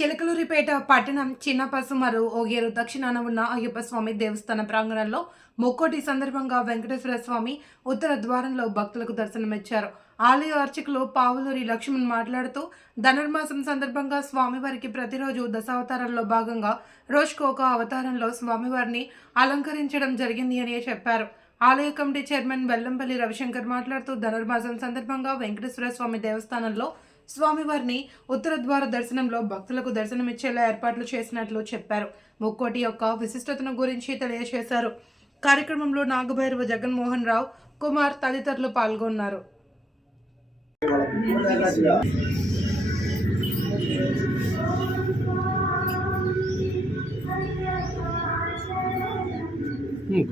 చిలకలూరిపేట పట్టణం చిన్న పసుమరు ఓగేరు దక్షిణాన ఉన్న అయ్యప్ప స్వామి దేవస్థాన ప్రాంగణంలో ముక్కోటి సందర్భంగా వెంకటేశ్వర స్వామి ఉత్తర ద్వారంలో భక్తులకు దర్శనమిచ్చారు. ఆలయ అర్చకులు పావులూరి లక్ష్మణ్ మాట్లాడుతూ ధనుర్మాసం సందర్భంగా స్వామివారికి ప్రతిరోజు దశావతారంలో భాగంగా రోజుకు ఒక అవతారంలో స్వామివారిని అలంకరించడం జరిగింది అని చెప్పారు. ఆలయ కమిటీ చైర్మన్ వెల్లంపల్లి రవిశంకర్ మాట్లాడుతూ ధనుర్మాసం సందర్భంగా వెంకటేశ్వర స్వామి దేవస్థానంలో స్వామివారిని ఉత్తర ద్వార దర్శనంలో భక్తులకు దర్శనమిచ్చేలా ఏర్పాట్లు చేసినట్లు చెప్పారు. ముక్కోటి యొక్క విశిష్టతను గురించి తెలియజేశారు. కార్యక్రమంలో నాగభైరవ జగన్మోహన్ రావు కుమార్ తదితరులు పాల్గొన్నారు. Hmm,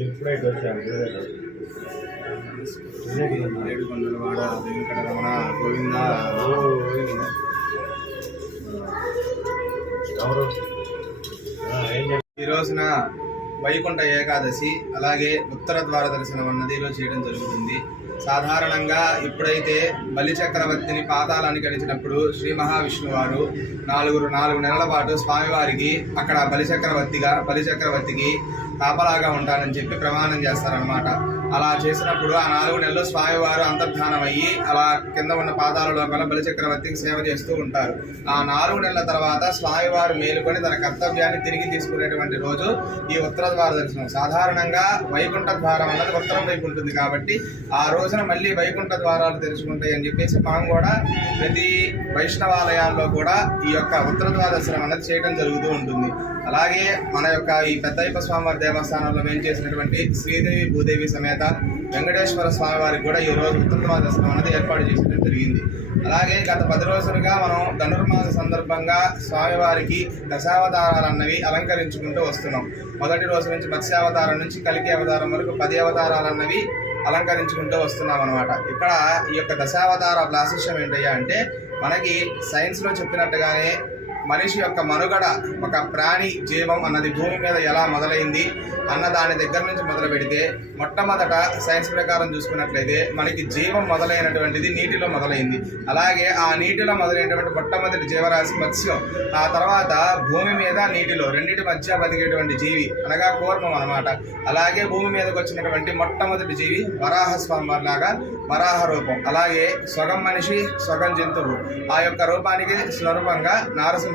ఎప్పుడైతే వచ్చాను ఏడుకొండలవాడ వెంకటరమణ గోవింద గోవింద ఎవరు ఆ, ఏం చెప్ప- ఈ రోజున వైకుంఠ ఏకాదశి అలాగే ఉత్తర ద్వార దర్శనం అన్నది ఈరోజు చేయడం జరుగుతుంది. సాధారణంగా ఇప్పుడైతే బలి చక్రవర్తిని పాతాళానికి గడిచినప్పుడు శ్రీ మహావిష్ణువు వారు నాలుగు నాలుగు నెలల పాటు స్వామివారికి అక్కడ బలి చక్రవర్తిగా బలి చక్రవర్తికి కాపలాగా ఉంటానని చెప్పి ప్రమాణం చేస్తారనమాట అలా చేసినప్పుడు ఆ నాలుగు నెలలు స్వామివారు అంతర్ధానం అయ్యి అలా కింద ఉన్న పాదాల లోపల బలిచక్రవర్తికి సేవ చేస్తూ ఉంటారు. ఆ నాలుగు నెలల తర్వాత స్వామివారు మేలుకొని తన కర్తవ్యాన్ని తిరిగి తీసుకునేటువంటి రోజు ఈ ఉత్తర ద్వార దర్శనం. సాధారణంగా వైకుంఠ ద్వారం అన్నది ఉత్తరం వైపు ఉంటుంది కాబట్టి ఆ రోజున మళ్ళీ వైకుంఠ ద్వారాలు తెరుచుకుంటాయి అని చెప్పేసి మనం కూడా ప్రతి వైష్ణవాలయాల్లో కూడా ఈ యొక్క ఉత్తర ద్వార దర్శనం అన్నది చేయడం జరుగుతూ ఉంటుంది. అలాగే మన యొక్క ఈ పెద్దయ్యప్ప స్వామివారి దేవస్థానంలో మేము చేసినటువంటి శ్రీదేవి భూదేవి సమేత వెంకటేశ్వర స్వామి వారికి కూడా ఈ రోజు ఉత్తర దర్శనం అనేది ఏర్పాటు చేసినట్టు జరిగింది. అలాగే గత పది రోజులుగా మనం ధనుర్మాస సందర్భంగా స్వామివారికి దశావతారాలు అన్నవి అలంకరించుకుంటూ వస్తున్నాం. మొదటి రోజు నుంచి మత్స్యావతారం నుంచి కలికి అవతారం వరకు పది అవతారాలు అన్నవి అలంకరించుకుంటూ వస్తున్నాం అనమాట ఇక్కడ ఈ యొక్క దశావతార ప్రాశస్యం ఏంటయ్యా అంటే మనకి సైన్స్లో చెప్పినట్టుగానే మనిషి యొక్క మనుగడ ఒక ప్రాణి జీవం అన్నది భూమి మీద ఎలా మొదలైంది అన్న దాని దగ్గర నుంచి మొదలు పెడితే మొట్టమొదట సైన్స్ ప్రకారం చూసుకున్నట్లయితే మనకి జీవం మొదలైనటువంటిది నీటిలో మొదలైంది. అలాగే ఆ నీటిలో మొదలైనటువంటి మొట్టమొదటి జీవరాశి మత్స్యం ఆ తర్వాత భూమి మీద నీటిలో రెండింటి మధ్య బతికేటువంటి జీవి అనగా కూర్మం అనమాట అలాగే భూమి మీదకి వచ్చినటువంటి మొట్టమొదటి జీవి వరాహ స్వామి లాగా వరాహ రూపం. అలాగే స్వగం మనిషి స్వగం జంతువు. ఆ యొక్క రూపానికి స్వరూపంగా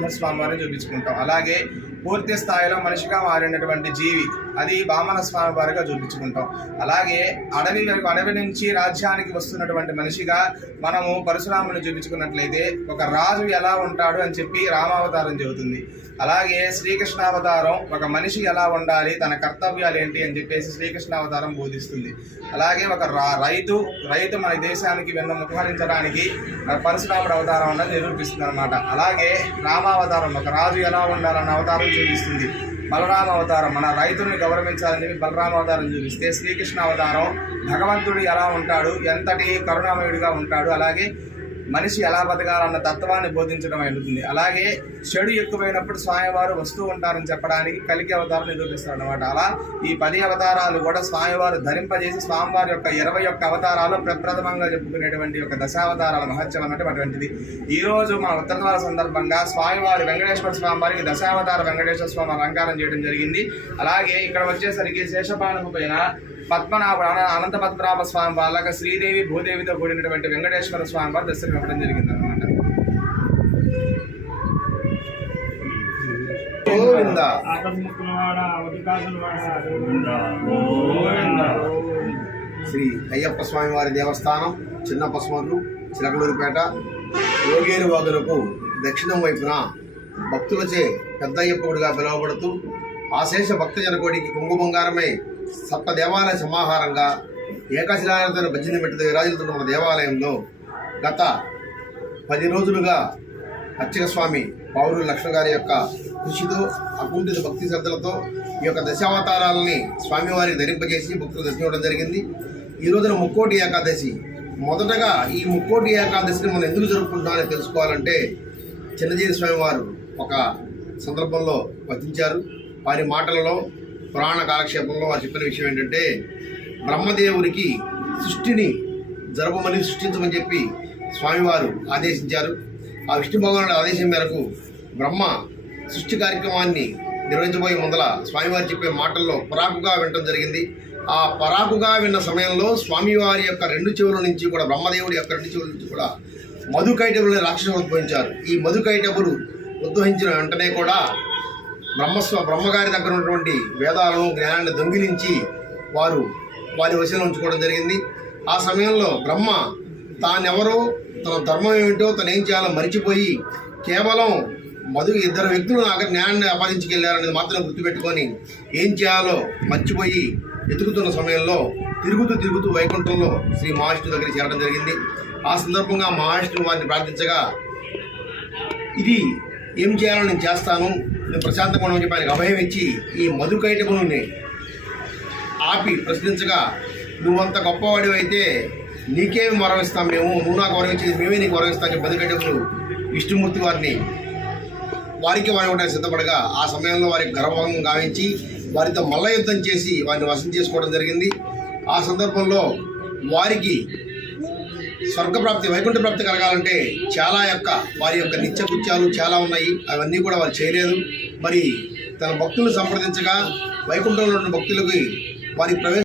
నారసింహస్వామి వారిని చూపించుకుంటాం అలాగే పూర్తి స్థాయిలో మనిషిగా మారినటువంటి జీవి అది బామన స్వామి వారిగా చూపించుకుంటాం. అలాగే అడవి అడవి నుంచి రాజ్యానికి వస్తున్నటువంటి మనిషిగా మనము పరశురాముని చూపించుకున్నట్లయితే ఒక రాజు ఎలా ఉంటాడు అని చెప్పి రామావతారం చెబుతుంది. అలాగే శ్రీకృష్ణావతారం ఒక మనిషి ఎలా ఉండాలి తన కర్తవ్యాలు ఏంటి అని చెప్పేసి శ్రీకృష్ణావతారం బోధిస్తుంది. అలాగే ఒక రా- రైతు రైతు మన దేశానికి వెన్నుముఖాలించడానికి పరశురాముడు అవతారం అన్నది నిరూపిస్తుంది అనమాట అలాగే రామావతారం ఒక రాజు ఎలా ఉండాలన్న అవతారం చూపిస్తుంది. బలరామ అవతారం మన రైతుల్ని గౌరవించాలని చెప్పి బలరామ అవతారం చూపిస్తే శ్రీకృష్ణ అవతారం భగవంతుడు ఎలా ఉంటాడు ఎంతటి కరుణామయుడిగా ఉంటాడు అలాగే మనిషి ఎలా బతకాలన్న తత్వాన్ని బోధించడం అవుతుంది అలాగే చెడు ఎక్కువైనప్పుడు స్వామివారు వస్తూ ఉంటారని చెప్పడానికి కలికి అవతారం నిరూపిస్తారు అనమాట అలా ఈ పది అవతారాలు కూడా స్వామివారు ధరింపజేసి స్వామివారి యొక్క ఇరవై యొక్క అవతారాలు ప్రప్రథమంగా చెప్పుకునేటువంటి యొక్క దశావతారాల మహత్యం అన్నటువంటిది ఈ రోజు మన ఉత్తరద్వార సందర్భంగా స్వామివారి వెంకటేశ్వర స్వామి వారికి దశావతార వెంకటేశ్వర స్వామి అలంకారం చేయడం జరిగింది. అలాగే ఇక్కడ వచ్చేసరికి శేషపానుపు పైన పద్మనాభ అనంత పద్మనాభ స్వామి వాళ్ళగా శ్రీదేవి భూదేవితో కూడినటువంటి వెంకటేశ్వర స్వామి వారు దర్శనం ఇవ్వడం జరిగింది అనమాట గోవింద. శ్రీ అయ్యప్ప స్వామి వారి దేవస్థానం చిన్న పసుమర్రు చిలకలూరుపేట యోగేరు వాగులకు దక్షిణం వైపున భక్తులచే పెద్ద అయ్యప్పగుడిగా పిలువబడుతూ ఆశేష భక్త జనకోడికి కుంగు బంగారమై సప్త దేవాలయ సమాహారంగా ఏకశిలాలతో పద్దెనిమిది మెట్టుతో విరాజిల్తున్న మన దేవాలయంలో గత పది రోజులుగా అర్చక స్వామి పౌరు లక్ష్మణ గారి యొక్క కృషితో అకుంఠిత భక్తి శ్రద్ధలతో ఈ యొక్క దశావతారాలని స్వామివారికి ధరింపజేసి భక్తులు దర్శించడం జరిగింది. ఈ రోజున ముక్కోటి ఏకాదశి. మొదటగా ఈ ముక్కోటి ఏకాదశిని మనం ఎందుకు జరుపుకుంటామని తెలుసుకోవాలంటే చిన్నజీవి స్వామివారు ఒక సందర్భంలో వచించారు. వారి మాటలలో పురాణ కాలక్షేపంలో వారు చెప్పిన విషయం ఏంటంటే బ్రహ్మదేవునికి సృష్టిని జరపమని సృష్టించమని చెప్పి స్వామివారు ఆదేశించారు. ఆ విష్ణు భగవానుడి ఆదేశం మేరకు బ్రహ్మ సృష్టి కార్యక్రమాన్ని నిర్వహించబోయే ముందల స్వామివారు చెప్పే మాటల్లో పరాకుగా వినటం జరిగింది. ఆ పరాకుగా విన్న సమయంలో స్వామివారి యొక్క రెండు చెవుల నుంచి కూడా బ్రహ్మదేవుడి యొక్క రెండు చెవుల నుంచి కూడా మధుకైటబులు రాక్షసులు ఉద్భవించారు. ఈ మధుకైటబులు ఉద్భవించిన వెంటనే కూడా బ్రహ్మస్వ బ్రహ్మగారి దగ్గర ఉన్నటువంటి వేదాలను జ్ఞానాన్ని దొంగిలించి వారు వారి వశంలో ఉంచుకోవడం జరిగింది. ఆ సమయంలో బ్రహ్మ తానెవరో తన ధర్మం ఏమిటో తను ఏం చేయాలో మరిచిపోయి కేవలం మధు ఇద్దరు వ్యక్తులు నాకు జ్ఞానాన్ని ఆపాదించుకెళ్ళారనేది మాత్రం గుర్తుపెట్టుకొని ఏం చేయాలో మర్చిపోయి ఎతుకుతున్న సమయంలో తిరుగుతూ తిరుగుతూ వైకుంఠంలో శ్రీ మహావిష్ణువు దగ్గరికి చేరడం జరిగింది. ఆ సందర్భంగా మహావిష్ణువు వారిని ప్రార్థించగా ఇది ఏం చేయాలో నేను చేస్తాను నేను గుణం ఉండమని అభయం ఇచ్చి ఈ మధుకైటముని ఆపి ప్రశ్నించగా నువ్వంత గొప్పవాడివైతే నీకేమి వరవిస్తాం మేము. నువ్వు నాకు వరవించేది మేమే నీకు వరవిస్తాం అని మధుకైటములు విష్ణుమూర్తి వారిని వారికి వారి ఉంటాయి సిద్ధపడగా ఆ సమయంలో వారికి గర్వభంగం గావించి వారితో మల్ల యుద్ధం చేసి వారిని వశం చేసుకోవడం జరిగింది. ఆ సందర్భంలో వారికి స్వర్గప్రాప్తి వైకుంఠ ప్రాప్తి కలగాలంటే చాలా యొక్క వారి యొక్క నిత్యకృత్యాలు చాలా ఉన్నాయి. అవన్నీ కూడా వాళ్ళు చేయలేదు. మరి తన భక్తులను సంప్రదించగా వైకుంఠంలో ఉన్న భక్తులకి వారి ప్రవేశ